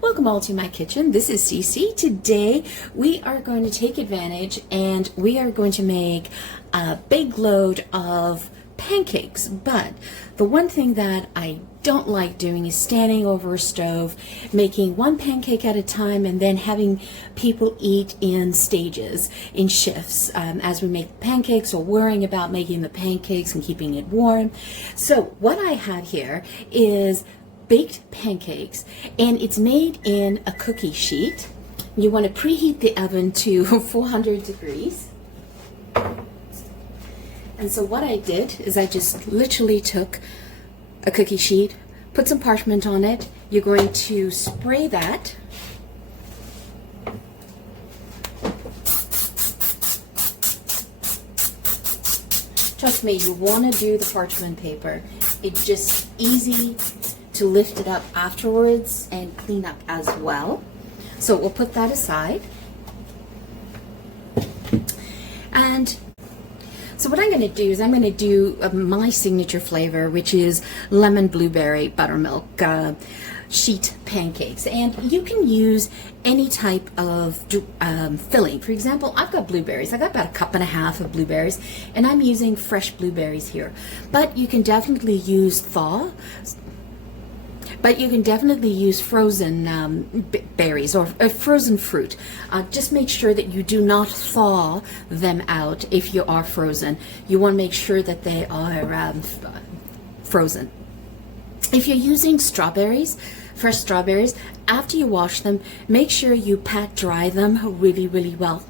Welcome all to my kitchen. This is Cece. Today we are going to take advantage and we are going to make a big load of pancakes. But the one thing that I don't like doing is standing over a stove, making one pancake at a time and then having people eat in stages, in shifts, as we make pancakes, or worrying about making the pancakes and keeping it warm. So what I have here is baked pancakes, and it's made in a cookie sheet. You want to preheat the oven to 400 degrees. And so what I did is I just literally took a cookie sheet, put some parchment on it. You're going to spray that. Trust me, you want to do the parchment paper. It's just easy to lift it up afterwards and clean up as well. So we'll put that aside. And so what I'm going to do is I'm going to do my signature flavor, which is lemon blueberry buttermilk sheet pancakes. And you can use any type of filling. For example, I've got blueberries. I got about 1.5 cups of blueberries, and I'm using fresh blueberries here. But you can definitely use frozen berries or frozen fruit. Just make sure that you do not thaw them out if you are frozen. You want to make sure that they are frozen. If you're using strawberries, fresh strawberries, after you wash them, make sure you pat dry them really, really well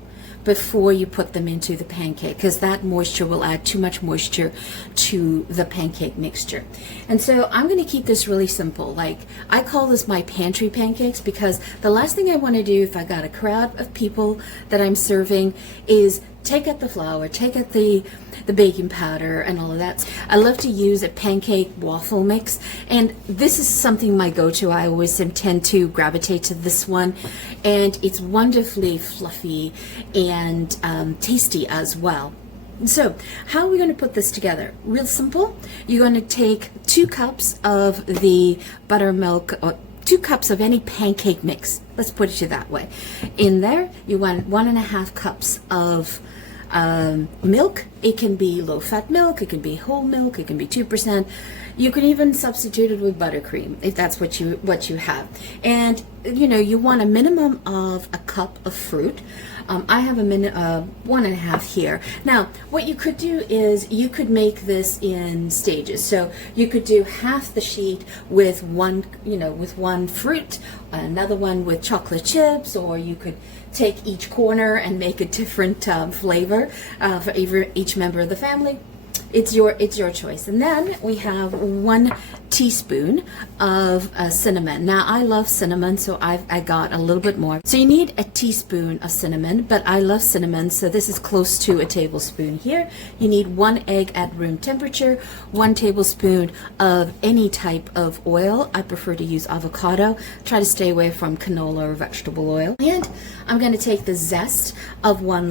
before you put them into the pancake, because that moisture will add too much moisture to the pancake mixture. And so I'm going to keep this really simple. Like, I call this my pantry pancakes, because the last thing I want to do if I got a crowd of people that I'm serving is take out the flour, take out the baking powder and all of that. I love to use a pancake waffle mix, and this is something my go-to. I always tend to gravitate to this one, and it's wonderfully fluffy and tasty as well. So how are we going to put this together? Real simple. You're going to take 2 cups of the buttermilk, or 2 cups of any pancake mix. Let's put it that way. In there, you want 1.5 cups of milk. It can be low-fat milk, it can be whole milk, it can be 2%. You can even substitute it with buttercream if that's what you have. And you want a minimum of 1 cup of fruit. I have 1.5 here. Now, what you could do is you could make this in stages. So you could do half the sheet with one fruit, another one with chocolate chips, or you could take each corner and make a different flavor for each member of the family. It's your choice. And then we have 1 teaspoon of cinnamon. Now, I love cinnamon, so I got a little bit more. So you need a teaspoon of cinnamon, but I love cinnamon, so this is close to a tablespoon here. You need 1 egg at room temperature, 1 tablespoon of any type of oil. I prefer to use avocado. Try to stay away from canola or vegetable oil. And I'm going to take the zest of one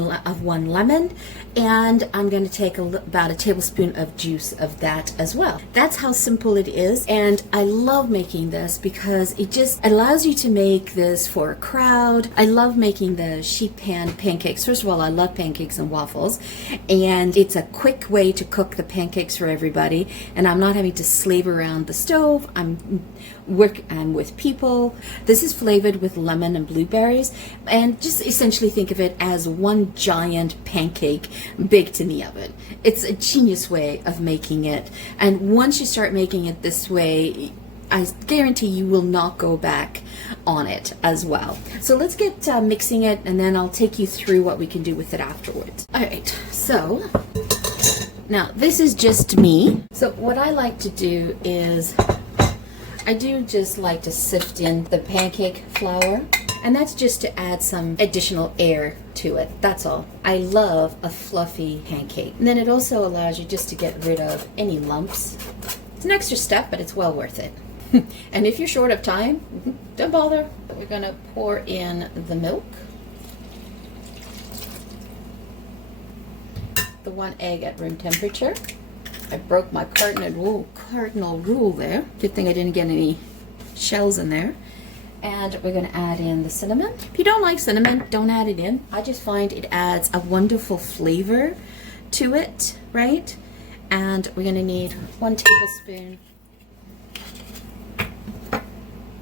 lemon, and I'm going to take about a tablespoon of juice of that as well. That's how simple it is. And I love making this because it just allows you to make this for a crowd. I love making the sheet pan pancakes. First of all, I love pancakes and waffles, and it's a quick way to cook the pancakes for everybody, and I'm not having to slave around the stove. I'm with people. This is flavored with lemon and blueberries, and just essentially think of it as one giant pancake baked in the oven. It's a genius way of making it, and once you start making it this way, I guarantee you will not go back on it as well. So let's get mixing it, and then I'll take you through what we can do with it afterwards. All right, so now this is just me. So what I like to do is I do just like to sift in the pancake flour, and that's just to add some additional air to it. That's all. I love a fluffy pancake. And then it also allows you just to get rid of any lumps. It's an extra step, but it's well worth it. And if you're short of time, don't bother. We're gonna pour in the milk, the 1 egg at room temperature. I broke my cardinal rule there. Good thing I didn't get any shells in there. And we're going to add in the cinnamon. If you don't like cinnamon, don't add it in. I just find it adds a wonderful flavor to it, right? And we're going to need 1 tablespoon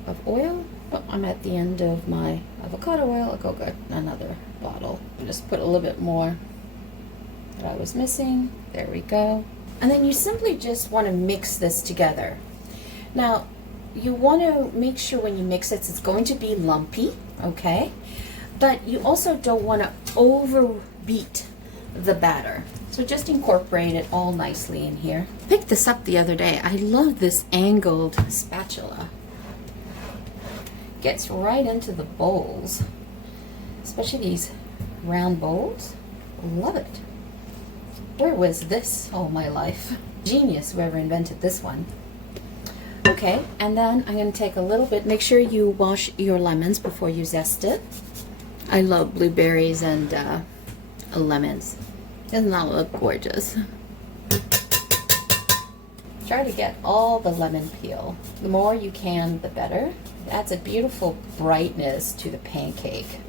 of oil. Oh, I'm at the end of my avocado oil. I'll go get another bottle. I'll just put a little bit more that I was missing. There we go. And then you simply just want to mix this together. Now, you want to make sure when you mix it, it's going to be lumpy, okay? But you also don't want to overbeat the batter. So just incorporate it all nicely in here. I picked this up the other day. I love this angled spatula. Gets right into the bowls, especially these round bowls. Love it. Where was this all my life? Genius, whoever invented this one. Okay, and then I'm going to take a little bit. Make sure you wash your lemons before you zest it. I love blueberries and lemons. Doesn't that look gorgeous? Try to get all the lemon peel. The more you can, the better. It adds a beautiful brightness to the pancake.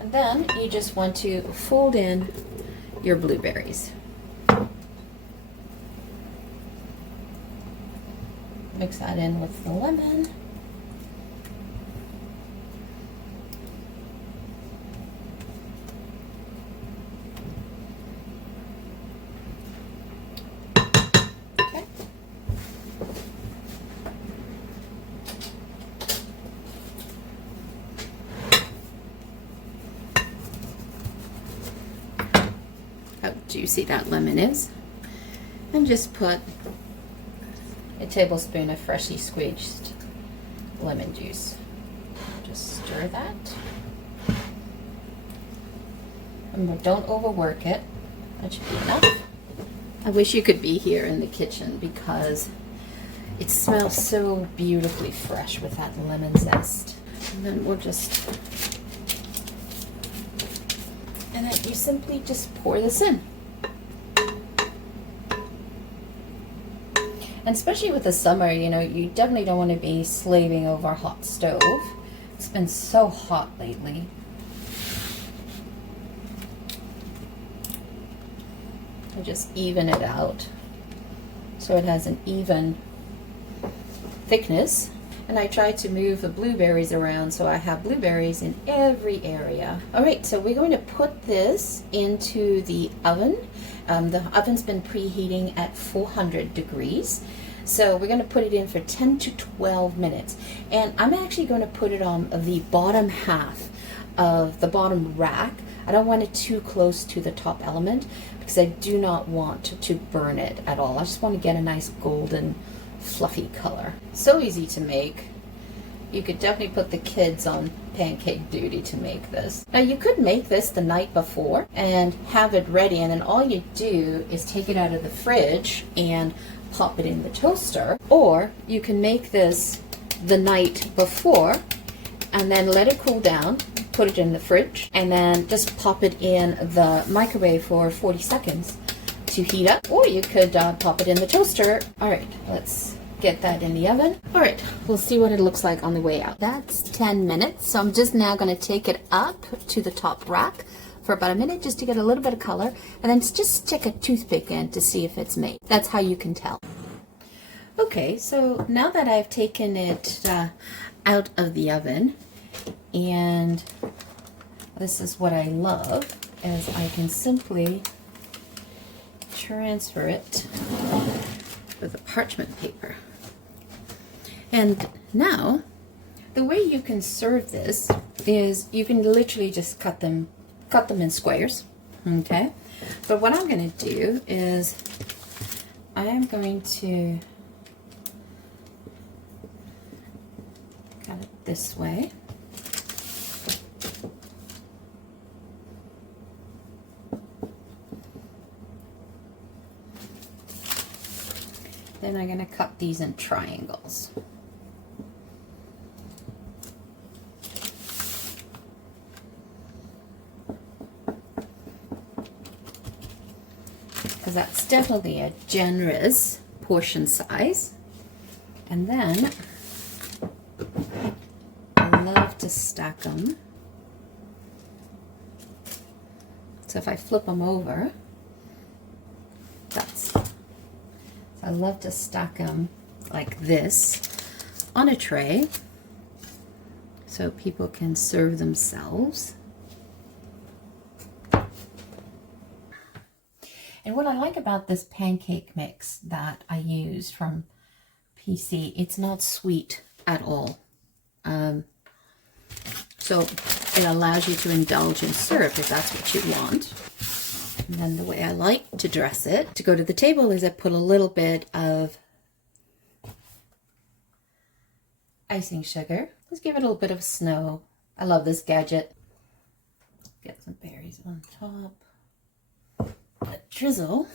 And then you just want to fold in your blueberries. Mix that in with the lemon. Okay. How juicy that lemon is. And just put a tablespoon of freshly squeezed lemon juice. Just stir that. And don't overwork it. That should be enough. I wish you could be here in the kitchen because it smells so beautifully fresh with that lemon zest. And then we'll just, and then you simply just pour this in. And especially with the summer, you know, you definitely don't want to be slaving over a hot stove. It's been so hot lately. I just even it out so it has an even thickness. And I try to move the blueberries around so I have blueberries in every area. All right, so we're going to put this into the oven. The oven's been preheating at 400 degrees. So we're going to put it in for 10 to 12 minutes. And I'm actually going to put it on the bottom half of the bottom rack. I don't want it too close to the top element because I do not want to burn it at all. I just want to get a nice golden fluffy color. So easy to make. You could definitely put the kids on pancake duty to make this. Now you could make this the night before and have it ready, and then all you do is take it out of the fridge and pop it in the toaster. Or you can make this the night before and then let it cool down, put it in the fridge, and then just pop it in the microwave for 40 seconds to heat up. Or you could pop it in the toaster. All right, let's get that in the oven. All right, we'll see what it looks like on the way out. That's 10 minutes, so I'm just now going to take it up to the top rack for about a minute just to get a little bit of color, and then just stick a toothpick in to see if it's made. That's how you can tell. Okay, so now that I've taken it out of the oven, and this is what I love, is I can simply transfer it with a parchment paper. And now, the way you can serve this is you can literally just cut them in squares, okay? But what I'm going to do is I am going to cut it this way. Then I'm going to cut these in triangles. Because that's definitely a generous portion size. And then I love to stack them. So if I flip them over, I love to stack them like this on a tray so people can serve themselves. And what I like about this pancake mix that I used from PC, it's not sweet at all. So it allows you to indulge in syrup if that's what you want. And then the way I like to dress it to go to the table is I put a little bit of icing sugar. Let's give it a little bit of snow. I love this gadget. Get some berries on top. A drizzle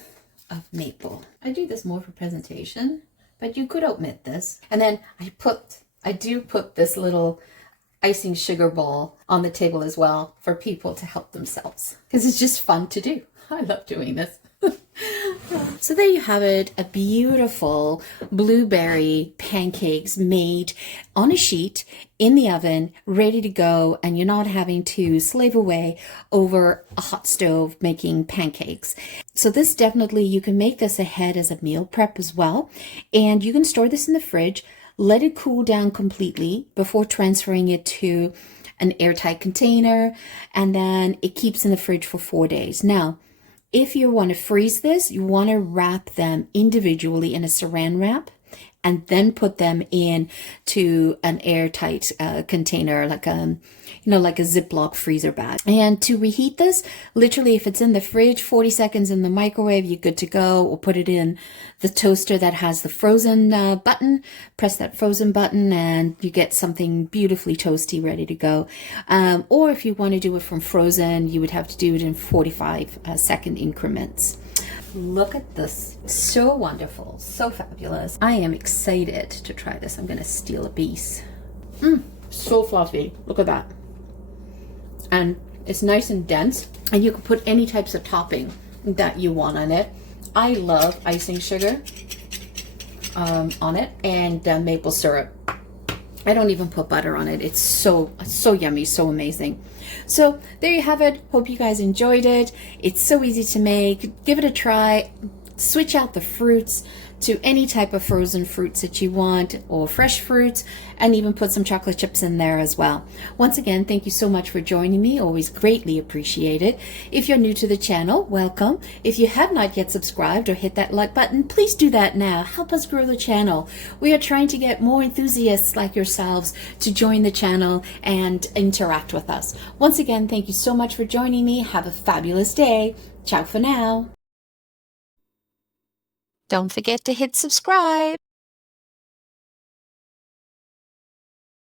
of maple. I do this more for presentation, but you could omit this. And then I do put this little icing sugar ball on the table as well for people to help themselves because it's just fun to do. I love doing this. So there you have it, a beautiful blueberry pancakes made on a sheet in the oven, ready to go, and you're not having to slave away over a hot stove making pancakes. So this definitely, you can make this ahead as a meal prep as well, and you can store this in the fridge, let it cool down completely before transferring it to an airtight container, and then it keeps in the fridge for 4 days. Now, if you want to freeze this, you want to wrap them individually in a saran wrap and then put them in to an airtight container, like a Ziploc freezer bag. And to reheat this, literally if it's in the fridge, 40 seconds in the microwave, you're good to go. Or put it in the toaster that has the frozen button. Press that frozen button and you get something beautifully toasty ready to go. Or if you want to do it from frozen, you would have to do it in 45-second increments. Look at this. So wonderful. So fabulous. I am excited to try this. I'm going to steal a piece. So fluffy. Look at that. And it's nice and dense. And you can put any types of topping that you want on it. I love icing sugar on it and maple syrup. I don't even put butter on it. It's so yummy, so amazing. So there you have it. Hope you guys enjoyed it. It's so easy to make. Give it a try. Switch out the fruits to any type of frozen fruits that you want, or fresh fruits, and even put some chocolate chips in there as well. Once again, thank you so much for joining me. Always greatly appreciated. If you're new to the channel, welcome. If you have not yet subscribed or hit that like button, please do that now. Help us grow the channel. We are trying to get more enthusiasts like yourselves to join the channel and interact with us. Once again, thank you so much for joining me. Have a fabulous day. Ciao for now. Don't forget to hit subscribe.